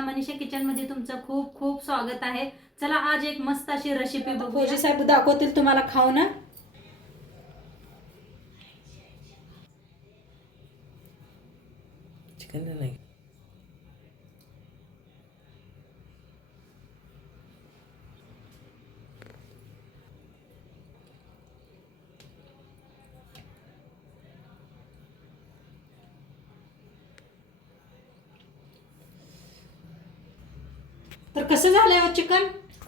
मनीषा मनीषा किचनमध्ये तुमचं खूप खूप स्वागत आहे. चला आज एक मस्त अशी रेसिपी बघूया. साहेब दाखवतील तुम्हाला खाऊ ना चिकन नाही. तर कसं झालंय हो चिकन?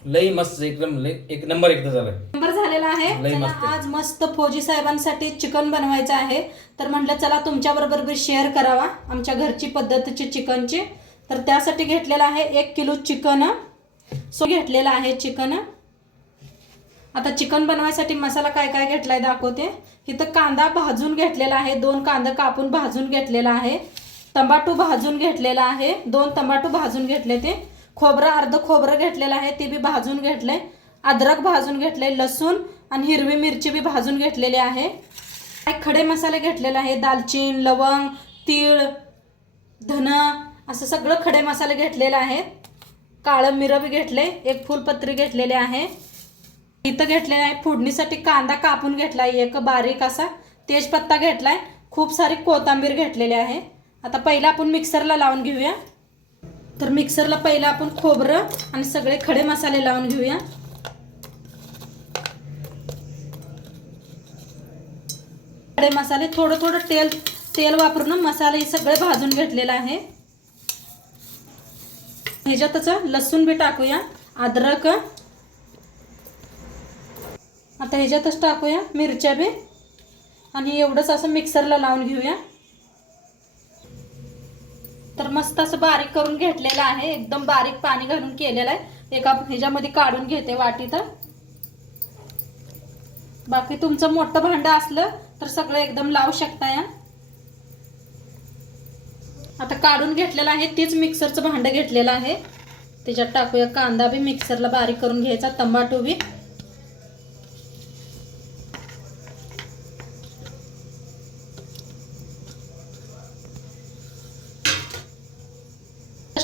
लई मस्त एकदम लई एक नंबर एकदा झालं नंबर झालेला आहे. चला, मस्त. आज मस्त फौजी साहेबांसाठी चिकन बनवायचं आहे. तर म्हटलं चला तुमच्या बरोबर शेअर करावा आमच्या घरची पद्धतीची चिकनची. तर त्यासाठी घेतलेलं आहे एक किलो चिकन. सो घेतलेला आहे चिकन. आता चिकन बनवायसाठी मसाला काय काय घेतलाय दाखवते. इथं कांदा भाजून घेतलेला आहे. दोन कांदा कापून भाजून घेतलेला आहे. तंबाटू भाजून घेतलेला आहे. दोन तंबाटू भाजून घेतले ते. खोबरं अर्ध खोबरं घेतलेलं आहे ते बी भाजून घेतलंय. अद्रक भाजून घेतले लसूण आणि हिरवी मिरची बी भाजून घेतलेली आहे. खडे मसाले घेतलेले आहे दालचीन लवंग तीळ धन असं सगळं खडे मसाले घेतलेले आहेत. काळं मिरं बी घेतले एक फुलपत्री घेतलेले आहे. इथं घेतलेलं आहे फोडणीसाठी कांदा कापून घेतलाय एक बारीक असा तेजपत्ता घेतलाय. खूप सारी कोथांबीर घेतलेली आहे. आता पहिला आपण मिक्सरला लावून घेऊया. तर मिक्सरला पहिलं आपण खोबरं आणि सगळे खडे मसाले लावून घेऊया. खडे मसाले थोडं थोडं तेल तेल वापरून मसाले हे सगळे भाजून घेतलेलं आहे. ह्याच्यातच लसूण बी टाकूया अद्रक. आता ह्याच्यातच टाकूया मिरच्या बी. आणि एवढंच असं मिक्सरला लावून घेऊया. तर मस्त असं बारीक करून घेतलेलं आहे. एकदम बारीक पाणी घालून केलेलं आहे. एका ह्याच्यामध्ये काढून घेते वाटीत. बाकी तुमचं मोठं भांडं असलं तर सगळं एकदम लावू शकता या. आता काढून घेतलेलं आहे. तीच मिक्सरचं भांडं घेतलेलं आहे. त्याच्यात टाकूया. कांदा बी मिक्सरला बारीक करून घ्यायचा. टमाटो बी.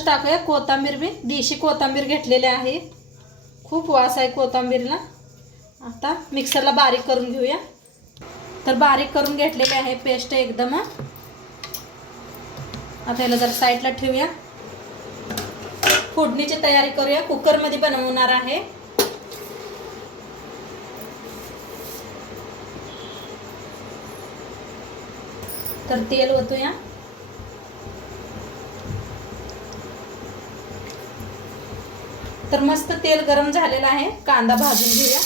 टाकूया. कोथंबीर बी देशी कोथंबीर घेतलेली आहे. खूप वास आहे कोथंबीरला आता मिक्सरला बारीक करून घेऊया. तर बारीक करून घेतलेली आहे पेस्ट एकदम. आता याला जर साईडला ठेवूया. फोडणीची तयारी करूया. कुकरमध्ये बनवणार आहे. तर तेल ओतूया. तर मस्त तेल गरम झालेलं आहे. कांदा भाजून घेऊया.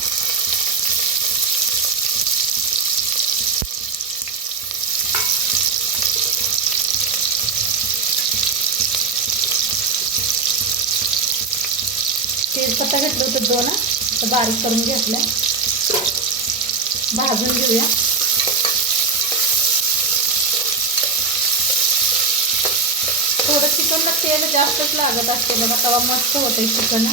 तेजपत्ता घेतलं होतं दोन. बारीक करून घेतलं भाजून घेऊया. थोडं चिकनला तेल जास्तच लागत असते बघा तवा मस्त होतं चिकन.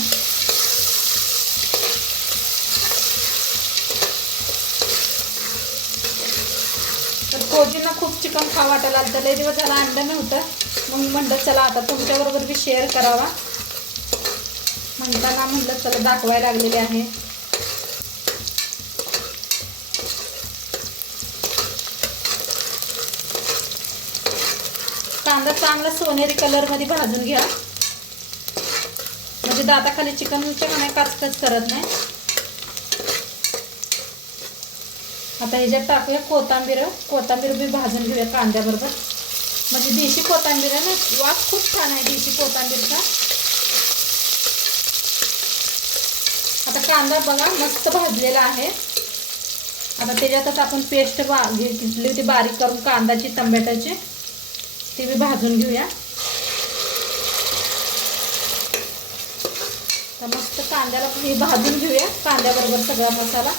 तर कोजींना खूप चिकन खा वाटायला आलं तर लय दिवस झाला अंडं नव्हतं. मग म्हणलं चला आता तुमच्याबरोबर बी शेअर करावा. म्हणताना म्हणलं चला दाखवायला लागलेले आहे. कांदा चांगला सोनेरी कलरमध्ये भाजून घ्या. म्हणजे दाताखाली चिकनच्या म्हणे काचकच करत नाही. आता ह्याच्यात टाकूया कोथांबीर. कोथिंबीर बी भाजून घेऊया कांद्याबरोबर. म्हणजे देशी कोथांबीर आहे ना? वास खूप छान आहे देशी कोथांबीरचा. आता कांदा बघा मस्त भाजलेला आहे. आता त्याच्यातच आपण पेस्ट बा घेतली होती बारीक करून कांदाची टमाट्याची. ती बी भाजून घेऊया. तर मस्त कांद्याला हे भाजून घेऊया कांद्याबरोबर सगळा मसाला.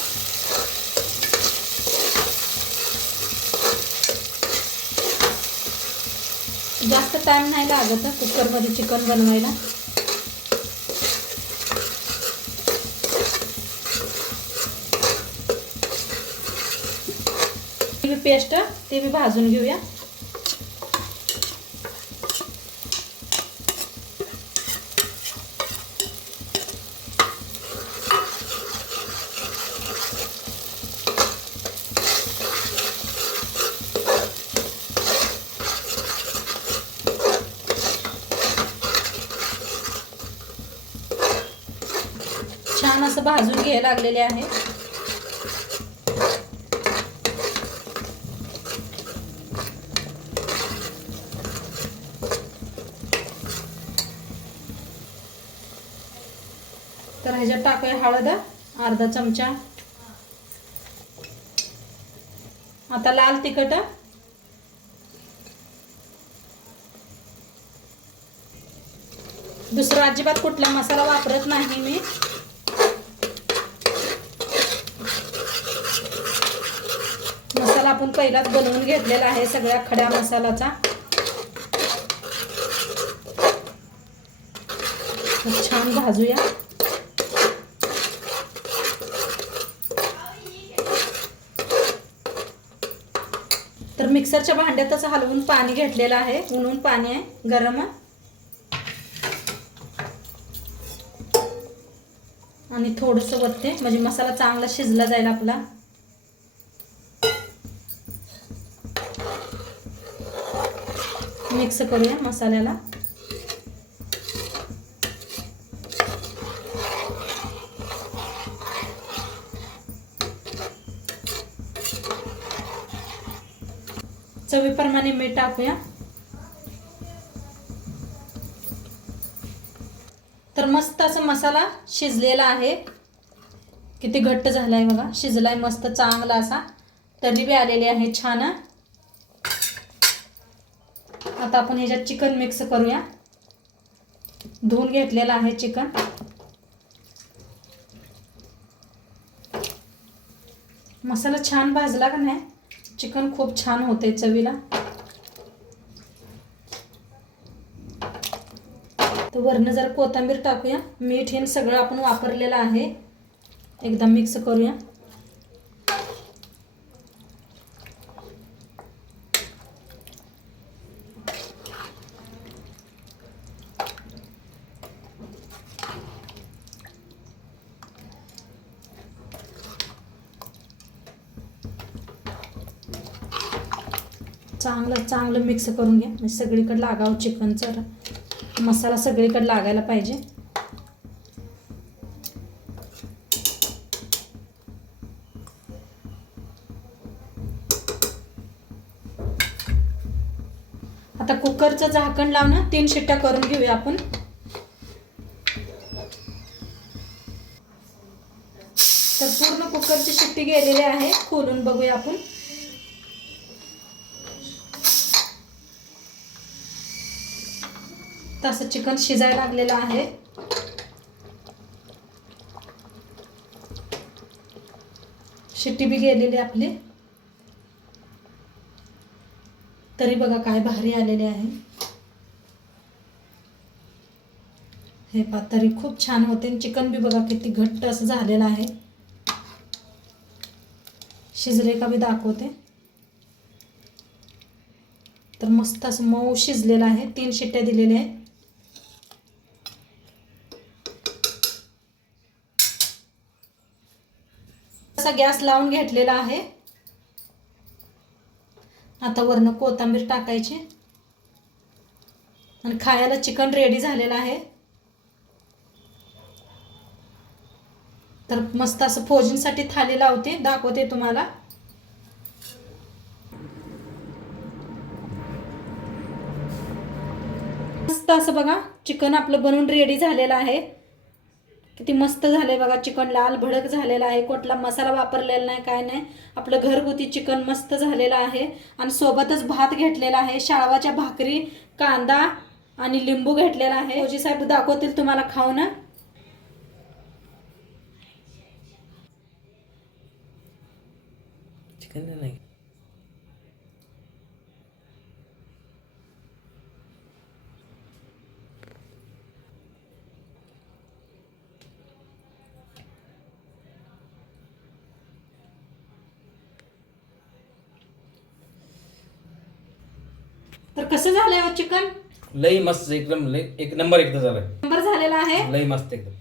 जास्त टाईम नाही लागत कुकरमध्ये चिकन बनवायला. पेस्ट ते बी भाजून घेऊया छान असं भाजून घ्यायला लागलेले आहे. तर ह्याच्यात टाकूया हळद अर्धा चमचा. आता लाल तिखट. दुसरा अजिबात कुठला मसाला वापरत नाही मी मसाला आपण पहिलाच बनवून घेतलेला आहे सगळ्या खड्या मसाल्याचा. छान भाजूया. तर मिक्सरच्या भांड्यातच हलवून पाणी घेतलेलं आहे. उन्हून पाणी आहे गरम आणि थोडंसं वरते म्हणजे मसाला चांगला शिजला जाईल आपला. मिक्स करूया मसाल्याला. चवीप्रमाणे मीठ टाकूया. तर मस्त असा मसाला शिजलेला आहे. किती घट्ट झालाय बघा. शिजलाय मस्त चांगला असा. तरी बी आलेली आहे छान. आता आपण ह्याच्यात चिकन मिक्स करूया. धुवून घेतलेलं आहे चिकन. मसाला छान भाजला का नाही? चिकन खूप छान होते चवीला. तर वरनं जरा कोथिंबीर टाकूया. मीठ हे सगळं आपण वापरलेलं आहे. एकदा मिक्स करूया. चांगलं चांगलं मिक्स करून घ्या. म्हणजे सगळीकडे लागावं चिकनचं मसाला सगळीकडे लागायला पाहिजे. आता कुकरचं झाकण लावणं तीन शिट्ट्या करून घेऊया आपण. तर पूर्ण कुकरची शिट्टी गेलेली आहे. खोलून बघूया आपण. तसं चिकन शिजायला लागलेलं आहे. शिट्टी बी गेलेली आपली. तरी बघा काय भारी आलेले आहे. हे पा तरी खूप छान होते. चिकन बी बघा किती घट्ट असं झालेलं आहे. शिजले का बी दाखवते. तर मस्त असं मऊ शिजलेलं आहे. तीन शिट्ट्या दिलेल्या आहेत. असा गॅस लावून घेतलेला आहे. आता वरनं कोथिंबीर टाकायची. आणि खायला चिकन रेडी झालेलं आहे. तर मस्त असं फोजींसाठी थाली लावते. दाखवते तुम्हाला. मस्त असं बघा चिकन आपलं बनवून रेडी झालेलं आहे. किती मस्त झालंय बघा चिकन लाल भडक झालेला आहे. कुठला मसाला वापरलेला नाही काय नाही. आपलं घरगुती चिकन मस्त झालेलं आहे. आणि सोबतच भात घेतलेला आहे. शाळवाच्या भाकरी कांदा आणि लिंबू घेतलेला आहे. ओजी साहेब दाखवतील तुम्हाला खाऊन. चिकन नाही. तर कसं झालंय हो चिकन? लई मस्त एकदम लई एक नंबर एकदा झालाय. नंबर झालेला आहे? लई मस्त एकदम.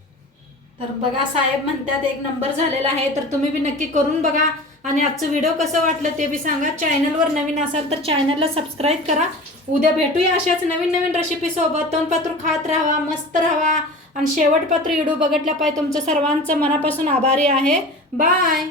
तर बघा साहेब म्हणतात एक नंबर झालेला आहे. तर तुम्ही बी नक्की करून बघा. आणि आजचं व्हिडिओ कसं वाटलं ते बी सांगा. चॅनलवर नवीन असाल तर चॅनलला सबस्क्राईब करा. उद्या भेटूया अशाच नवीन नवीन रेसिपी सोबत. तोंडपात्र खात राहावा मस्त राहावा आणि शेवटपत्र व्हिडिओ बघितल्या पाहिजे तुमचं सर्वांचं मनापासून आभारी आहे. बाय